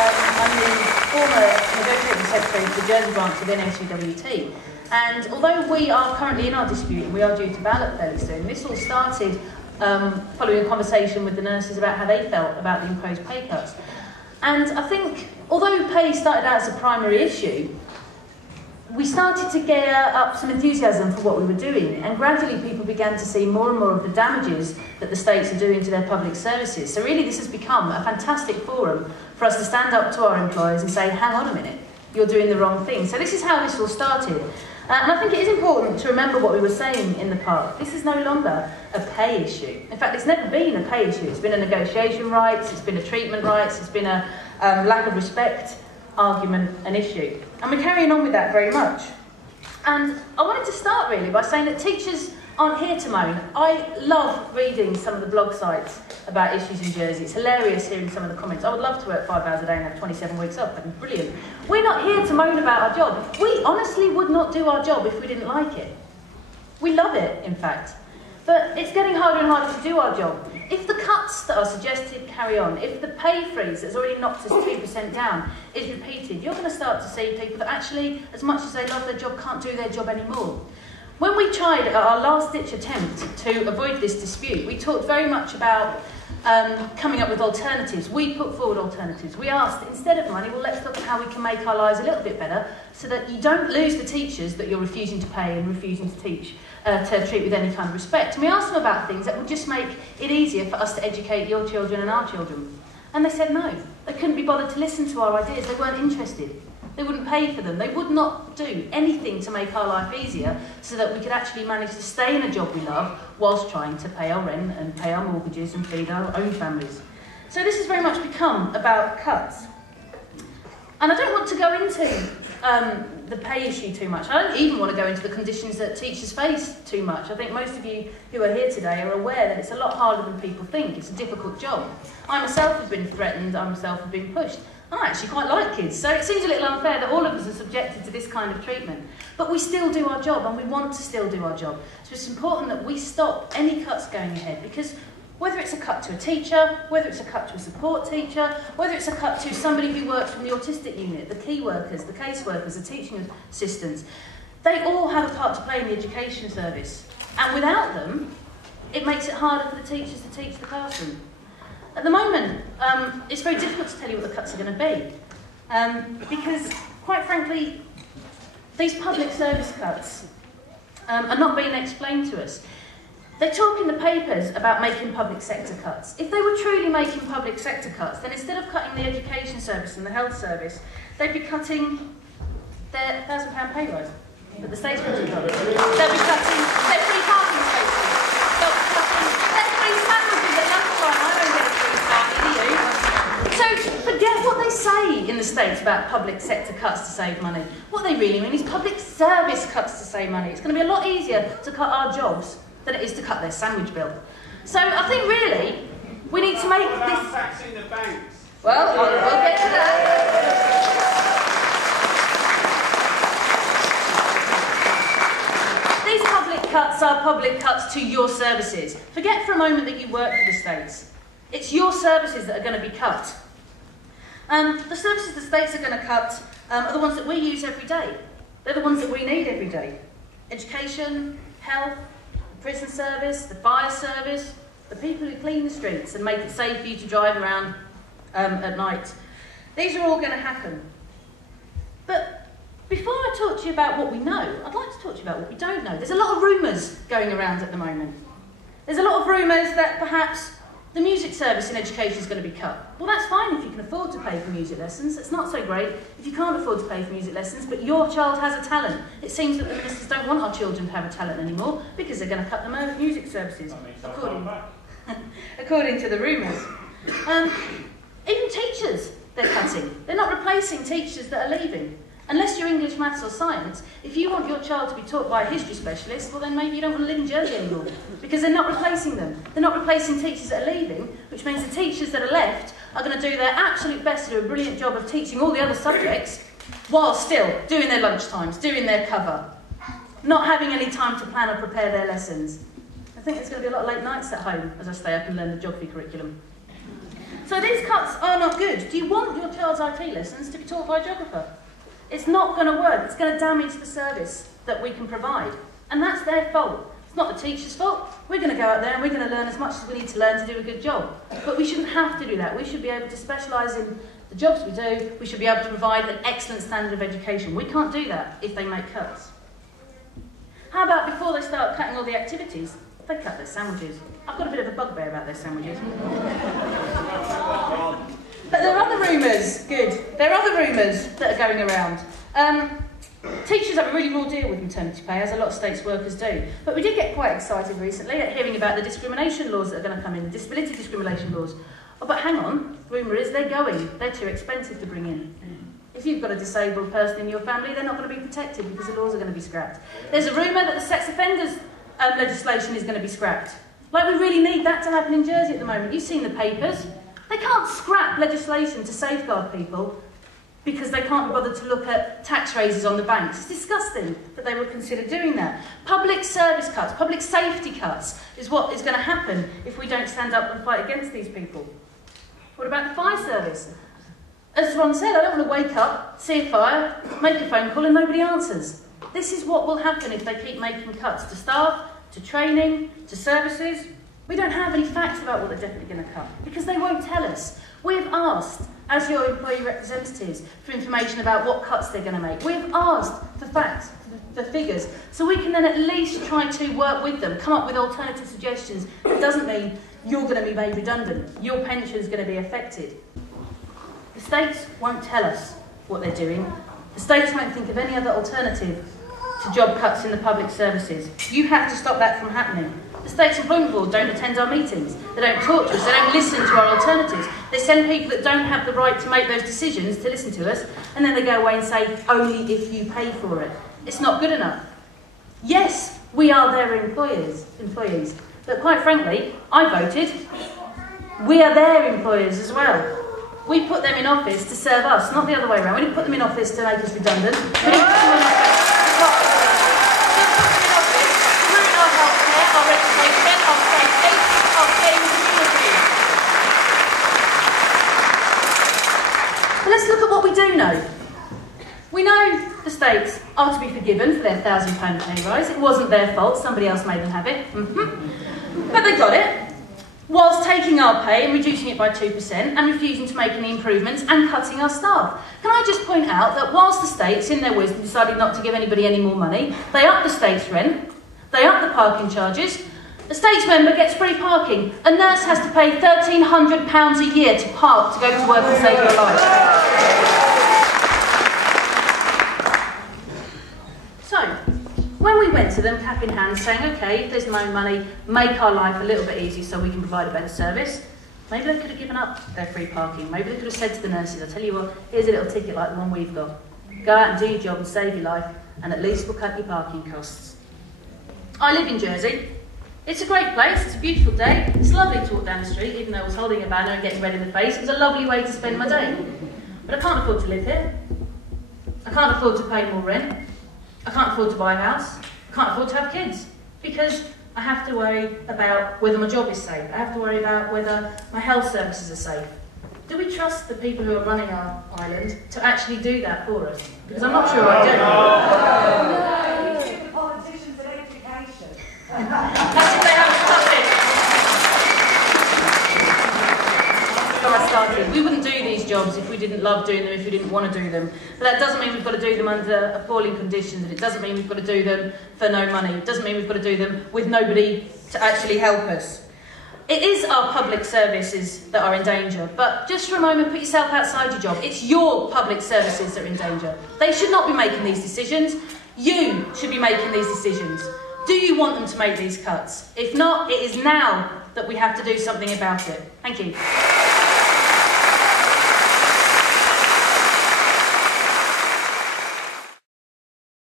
I'm the former negotiating secretary for the Jersey branch of NSUWT. And although we are currently in our dispute and we are due to ballot fairly soon, this all started following a conversation with the nurses about how they felt about the imposed pay cuts. And I think, although pay started out as a primary issue, we started to get up some enthusiasm for what we were doing, and gradually people began to see more and more of the damages that the states are doing to their public services. So really this has become a fantastic forum for us to stand up to our employers and say, hang on a minute, you're doing the wrong thing. So this is how this all started. And I think it is important to remember what we were saying in the past. This is no longer a pay issue. In fact, it's never been a pay issue. It's been a negotiation rights, it's been a treatment rights, it's been a lack of respect argument and issue. And we're carrying on with that very much. And I wanted to start really by saying that teachers aren't here to moan. I love reading some of the blog sites about issues in Jersey. It's hilarious hearing some of the comments. I would love to work 5 hours a day and have 27 weeks off. That'd be brilliant. We're not here to moan about our job. We honestly would not do our job if we didn't like it. We love it, in fact. But it's getting harder and harder to do our job. If the cuts that are suggested carry on, if the pay freeze that's already knocked us 2% down is repeated, you're going to start to see people that actually, as much as they love their job, can't do their job anymore. When we tried our last-ditch attempt to avoid this dispute, we talked very much about coming up with alternatives. We put forward alternatives. We asked, instead of money, well, let's look at how we can make our lives a little bit better so that you don't lose the teachers that you're refusing to pay and refusing to teach, to treat with any kind of respect. And we asked them about things that would just make it easier for us to educate your children and our children. And they said no. They couldn't be bothered to listen to our ideas. They weren't interested. They wouldn't pay for them. They would not do anything to make our life easier so that we could actually manage to stay in a job we love whilst trying to pay our rent and pay our mortgages and feed our own families. So this has very much become about cuts. And I don't want to go into the pay issue too much. I don't even want to go into the conditions that teachers face too much. I think most of you who are here today are aware that it's a lot harder than people think. It's a difficult job. I myself have been threatened. I myself have been pushed. I actually quite like kids, so it seems a little unfair that all of us are subjected to this kind of treatment. But we still do our job, and we want to still do our job. So it's important that we stop any cuts going ahead, because whether it's a cut to a teacher, whether it's a cut to a support teacher, whether it's a cut to somebody who works from the autistic unit, the key workers, the case workers, the teaching assistants, they all have a part to play in the education service. And without them, it makes it harder for the teachers to teach the classroom. At the moment, it's very difficult to tell you what the cuts are going to be, because, quite frankly, these public service cuts are not being explained to us. They talk in the papers about making public sector cuts. If they were truly making public sector cuts, then instead of cutting the education service and the health service, they'd be cutting their £1,000 pay rise that the state's putting on. They'd be cutting their free parking spaces. They'll be cutting their free sandwiches at lunchtime. I don't get a free sandwich, do you? So forget what they say in the States about public sector cuts to save money. What they really mean is public service cuts to save money. It's going to be a lot easier to cut our jobs than it is to cut their sandwich bill. So I think really we need to make this... taxing the banks? Well, we'll get to that. These public cuts are public cuts to your services. Forget for a moment that you work for the states. It's your services that are going to be cut. The services the states are going to cut are the ones that we use every day. They're the ones that we need every day. Education, health, the prison service, the fire service, the people who clean the streets and make it safe for you to drive around at night. These are all going to happen. But before I talk to you about what we know, I'd like to talk to you about what we don't know. There's a lot of rumours going around at the moment. There's a lot of rumours that perhaps the music service in education is going to be cut. Well, that's fine if you can afford to pay for music lessons. It's not so great if you can't afford to pay for music lessons, but your child has a talent. It seems that the ministers don't want our children to have a talent anymore because they're going to cut the music services, according to the rumours. Even teachers, they're cutting. They're not replacing teachers that are leaving. Unless you're English, maths or science, if you want your child to be taught by a history specialist, well then maybe you don't want to live in Jersey anymore, because they're not replacing them. They're not replacing teachers that are leaving, which means the teachers that are left are going to do their absolute best to do a brilliant job of teaching all the other subjects, while still doing their lunchtimes, doing their cover, not having any time to plan or prepare their lessons. I think there's going to be a lot of late nights at home as I stay up and learn the geography curriculum. So these cuts are not good. Do you want your child's IT lessons to be taught by a geographer? It's not going to work. It's going to damage the service that we can provide. And that's their fault. It's not the teacher's fault. We're going to go out there and we're going to learn as much as we need to learn to do a good job. But we shouldn't have to do that. We should be able to specialise in the jobs we do. We should be able to provide an excellent standard of education. We can't do that if they make cuts. How about before they start cutting all the activities, they cut their sandwiches? I've got a bit of a bugbear about their sandwiches. But there are other rumours, there are other rumours that are going around. Teachers have a really raw deal with maternity pay, as a lot of states workers do. But we did get quite excited recently at hearing about the discrimination laws that are going to come in, the disability discrimination laws. Oh, but hang on, rumour is they're too expensive to bring in. If you've got a disabled person in your family, they're not going to be protected because the laws are going to be scrapped. There's a rumour that the sex offenders legislation is going to be scrapped. Like, we really need that to happen in Jersey at the moment. You've seen the papers. They can't scrap legislation to safeguard people because they can't be bothered to look at tax raises on the banks. It's disgusting that they would consider doing that. Public service cuts, public safety cuts is what is going to happen if we don't stand up and fight against these people. What about the fire service? As Ron said, I don't want to wake up, see a fire, make a phone call and nobody answers. This is what will happen if they keep making cuts to staff, to training, to services. We don't have any facts about what they're definitely going to cut because they won't tell us. We've asked, as your employee representatives, for information about what cuts they're going to make. We've asked for facts, for figures, so we can then at least try to work with them, come up with alternative suggestions. It doesn't mean you're going to be made redundant, your pension's going to be affected. The states won't tell us what they're doing. The states won't think of any other alternative to job cuts in the public services. You have to stop that from happening. The States Employment Board don't attend our meetings. They don't talk to us. They don't listen to our alternatives. They send people that don't have the right to make those decisions to listen to us, and then they go away and say, only if you pay for it. It's not good enough. Yes, we are their employees, but quite frankly, I voted. We are their employers as well. We put them in office to serve us, not the other way around. We didn't put them in office to make us redundant. We didn't put them in office to ruin our healthcare, our reputation, our safety, our care and security. But let's look at what we do know. We know the states are to be forgiven for their £1,000 pay rise. It wasn't their fault. Somebody else made them have it. But they got it. Whilst taking our pay and reducing it by 2% and refusing to make any improvements and cutting our staff. Can I just point out that whilst the states, in their wisdom, decided not to give anybody any more money, they upped the state's rent, they upped the parking charges, a states member gets free parking, a nurse has to pay £1,300 a year to park to go to work and save your life. So, when we went to them, cap in hand, saying, OK, if there's no money, make our life a little bit easier so we can provide a better service, maybe they could have given up their free parking. Maybe they could have said to the nurses, I'll tell you what, here's a little ticket like the one we've got. Go out and do your job and save your life, and at least we'll cut your parking costs. I live in Jersey. It's a great place, it's a beautiful day. It's lovely to walk down the street, even though I was holding a banner and getting red in the face. It was a lovely way to spend my day. But I can't afford to live here. I can't afford to pay more rent. I can't afford to buy a house. I can't afford to have kids because I have to worry about whether my job is safe. I have to worry about whether my health services are safe. Do we trust the people who are running our island to actually do that for us? Because I'm not sure I do. Politicians and education. That's if they haven't touched it. I started. We wouldn't do these jobs if we didn't love doing them, if we didn't want to do them. But that doesn't mean we've got to do them under appalling conditions, and it doesn't mean we've got to do them for no money. It doesn't mean we've got to do them with nobody to actually help us. It is our public services that are in danger, but just for a moment, put yourself outside your job. It's your public services that are in danger. They should not be making these decisions. You should be making these decisions. Do you want them to make these cuts? If not, it is now that we have to do something about it. Thank you.